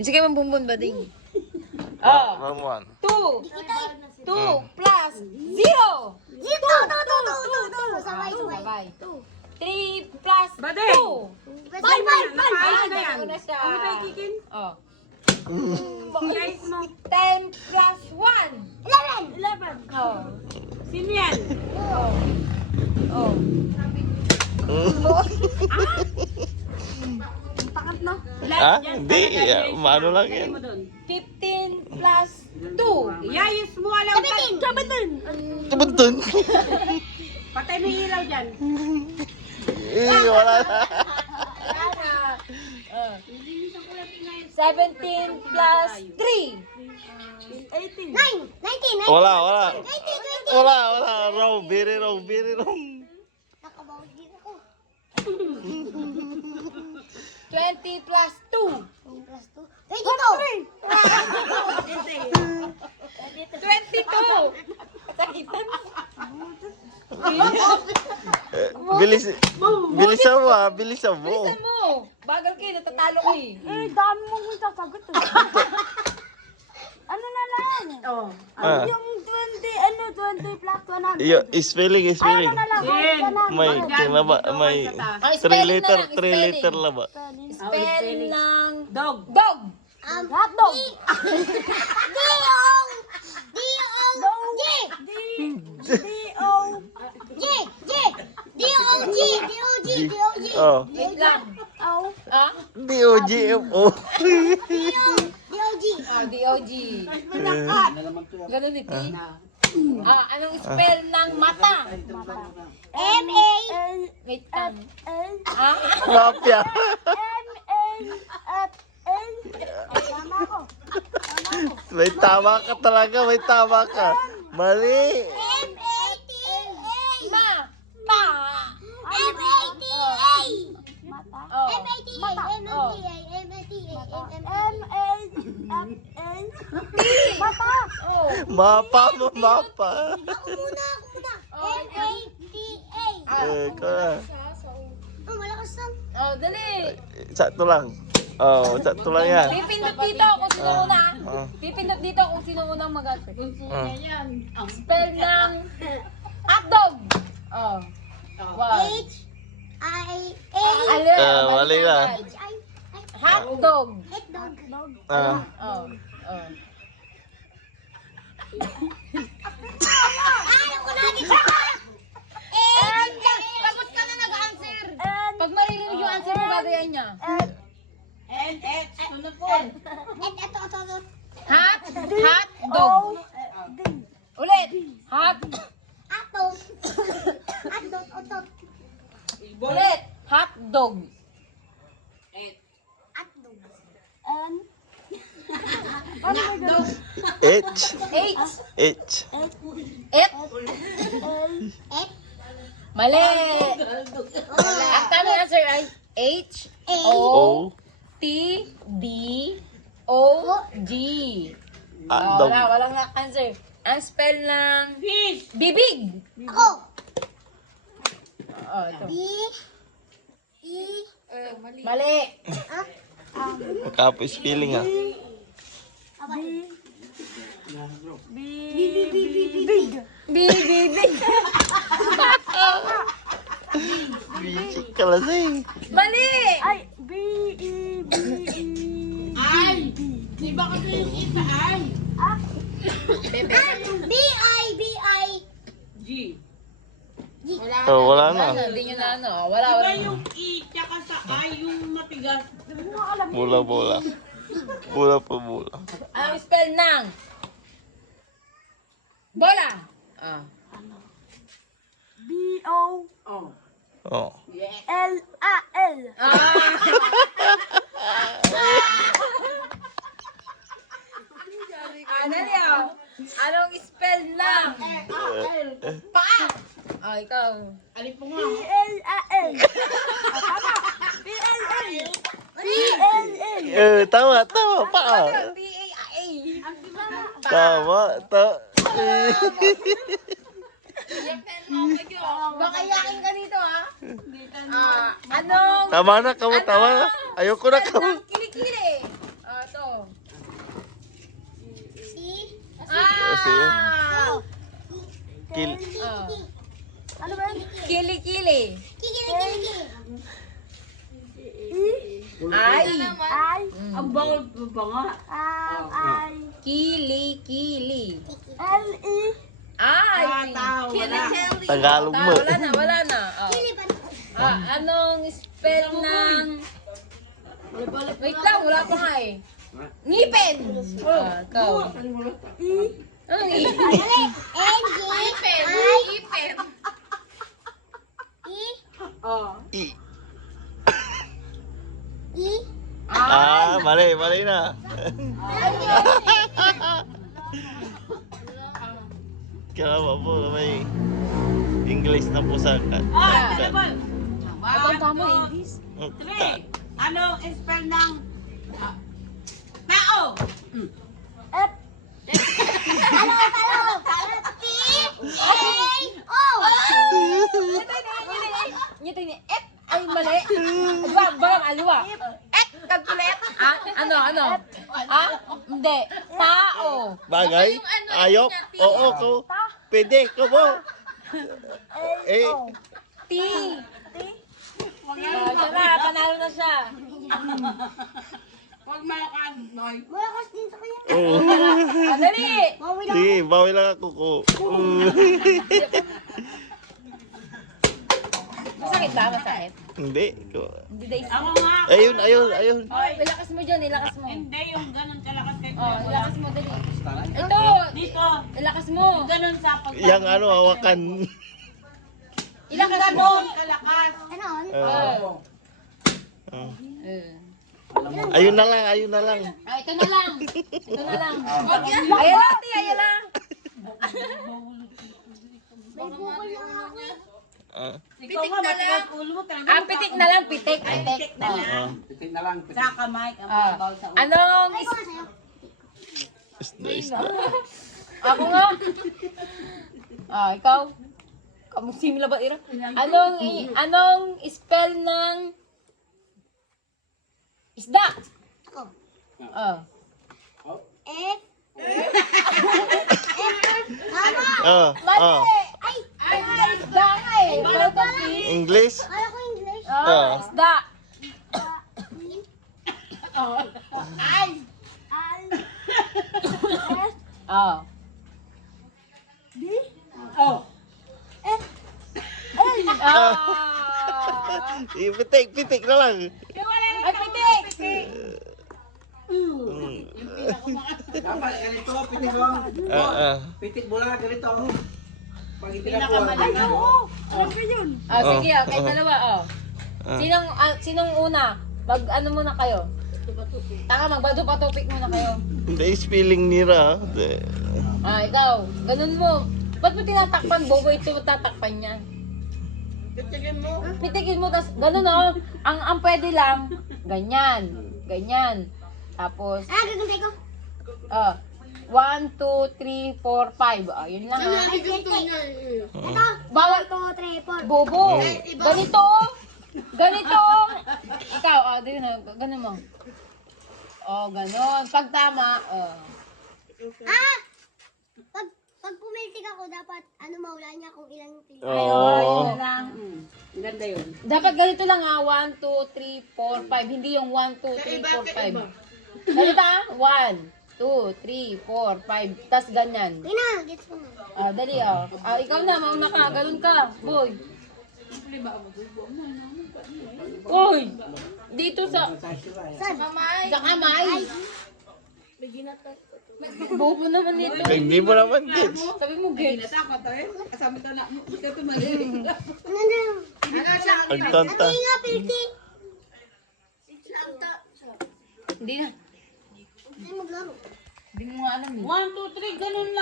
Sige, mambumbun ba ding? Wrong one. 2 plus 0. Sabay. 3 plus 2. Bye. Una siya. Ano tayo kikin? Oh. Guys mo. 10 plus 1. 11. Oh. Sino yan? Oh. Pangatlo. Ah? Hindi. Ano lang yan. 15 plus 2. Yayos mo alam ka. 17. Tumutun. Patay mo yung ilaw dyan. Wala na. 17 plus 3. 18. Wala. Wrong. Very wrong. 20 plus 2. 22. Sakitan. Bilisan mo. Bilisan mo. Bagal kayo, natatalo ko eh. Dami mong sasagot. Ano na lang? Yung 20 plus 100. Spelling. Ano na lang? May kinaba. May 3 liter lang ba? Spell ng Dog. hotdog. Oh. Wait lang. Ah? D-O-G-M-O. DOG. Ganun ni P. Anong spell ng mata? Wait lang. Mafia. May tama ka talaga. Mali. Mapa. Oh, dali. Sakto lang. Oh, sakto lang yan. Pipindot dito kung sino una. Pipindot dito kung sino unang mag-ate. Spell ng hotdog. Oh. Wow. Mali na. Hotdog. Ah. Oh. Tapos ka na nag-answer. Pag maririnig yung answer mo, gagayan niya. Hotdog. Ulit. Ulit. Hotdog. H. H. Et. Mali. Ang tamang answer ay H. O. T. D. O. G. Hotdog. Walang answer. Ang spell ng Fish. bibig. Ito. Mali. Kapo spelling ah. Bibig. Bichik ka lasing. Mali. Di ba kasi yung isa ay? Bebe. G. Oh, wala na. Hindi nyo na ano. Wala. Diba yung I tsaka sa I yung matigas? Bola. Ang spell ng bola. Oh. Dali oh. Anong spell ng paa? Ikaw. Alin po nga? Tama pa. P-A-I-A. Tama. Baka yakin ka dito ha. Anong Tama na. Ayoko na. kilikili? Ito. yun. Kil... Oh. Ano ba yun? Kili-kili. Ay. Ay. Ay. Ang bawal pa nga. Ay. Kili-kili. L-E. Ay. Wala. Tagalog mo. Wala na, wala na. Oh. Anong spell ng... Wait lang, wala pa nga eh. Ngipin! Ikaw. Anong ngipin? Ngipin. Ngipin. Oh. I. Mali na. Kaya po, may English na po sa kat. Ang tama, English. Three. Ano ang spell ng tao? F. Ano? T-A-O. Ngipin niya, ay mali. Aliwa, balang aliwa. Kalkulet. Ano? Hindi. Tao. Bagay? Ayok? Oo ko. Pwede ko po. Eh, T. Tara, panalo na siya. Huwag malakas, Noy. Malakas din sa kanya. oo. Dali. Bawi lang. Sige, bawi lang ako ko. Masakit ba? Masakit? Hindi. Hindi dahil. Ako nga. Ayun. Ilakas mo dyan, ilakas mo. Hindi yung ganun kalakas kay Oh, ilakas mo dali. Ito, Dito. ilakas mo. Ganun sa pag... Yang ano, hawakan. Ilakas mo. Ganun kalakas. Ano? Ayun na lang. Ito na lang. Ayan lang, ti, ayan lang. May bukol na ako. Ikaw nga, matigas ulo mo. Talagang Pitik na lang, pitik. Pitik na lang. Sa kamay, babaw sa ulo. Anong Ay, ko sa'yo. Isda. Ako nga. Ikaw. Kamusimila ba ira? Anong spell ng isda? Ako. Eh. F. Tama. Mali! Ay. Isda nga eh. Pero English? Kala ko English. isda. Al. Al. S. B. Oh. F. Pitik na lang. Ay, pitik! Dapat ganito, pitik mo. Pitik mo lang ganito. Pag hindi na po. Sige, kayo dalawa, Sinong una? Ano muna kayo? Magbado-patupik muna kayo. Hindi, spelling nira. Ikaw. Ganun mo. Ba't mo tinatakpan, Bobo? Ito tatakpan niya. Pitikin mo. Pitikin mo, tas ganun ang pwede lang, ganyan. Tapos, Gagantay ko. 1, 2, 3, 4, 5. Yun lang Ito. Bawal 2, 3, 4. Bobo. Ganito. Ikaw, ganun mo. Ganun. Pag tama, Pag pumitik ako, dapat mawala niya kung ilang tilik. Oo. yun lang. Ganda yun. Dapat ganito lang 1, 2, 3, 4, 5. Hindi yung 1, 2, 3, 4, 5. Ganito 1, 2, 3, 4, 5. Tas ganyan. Yun na, gets ko na. Dali ikaw na, mauna ka. Ganun ka, boy. Uy! Dito sa Saan? kamay. Bobo naman nito. Hindi mo naman gets. Sabi mo, gets. Ano na? Ang tanta. Ano nga, pilti? Hindi na. Hindi maglaro. Hindi mo nga alam eh. 1, 2, 3, ganun lang.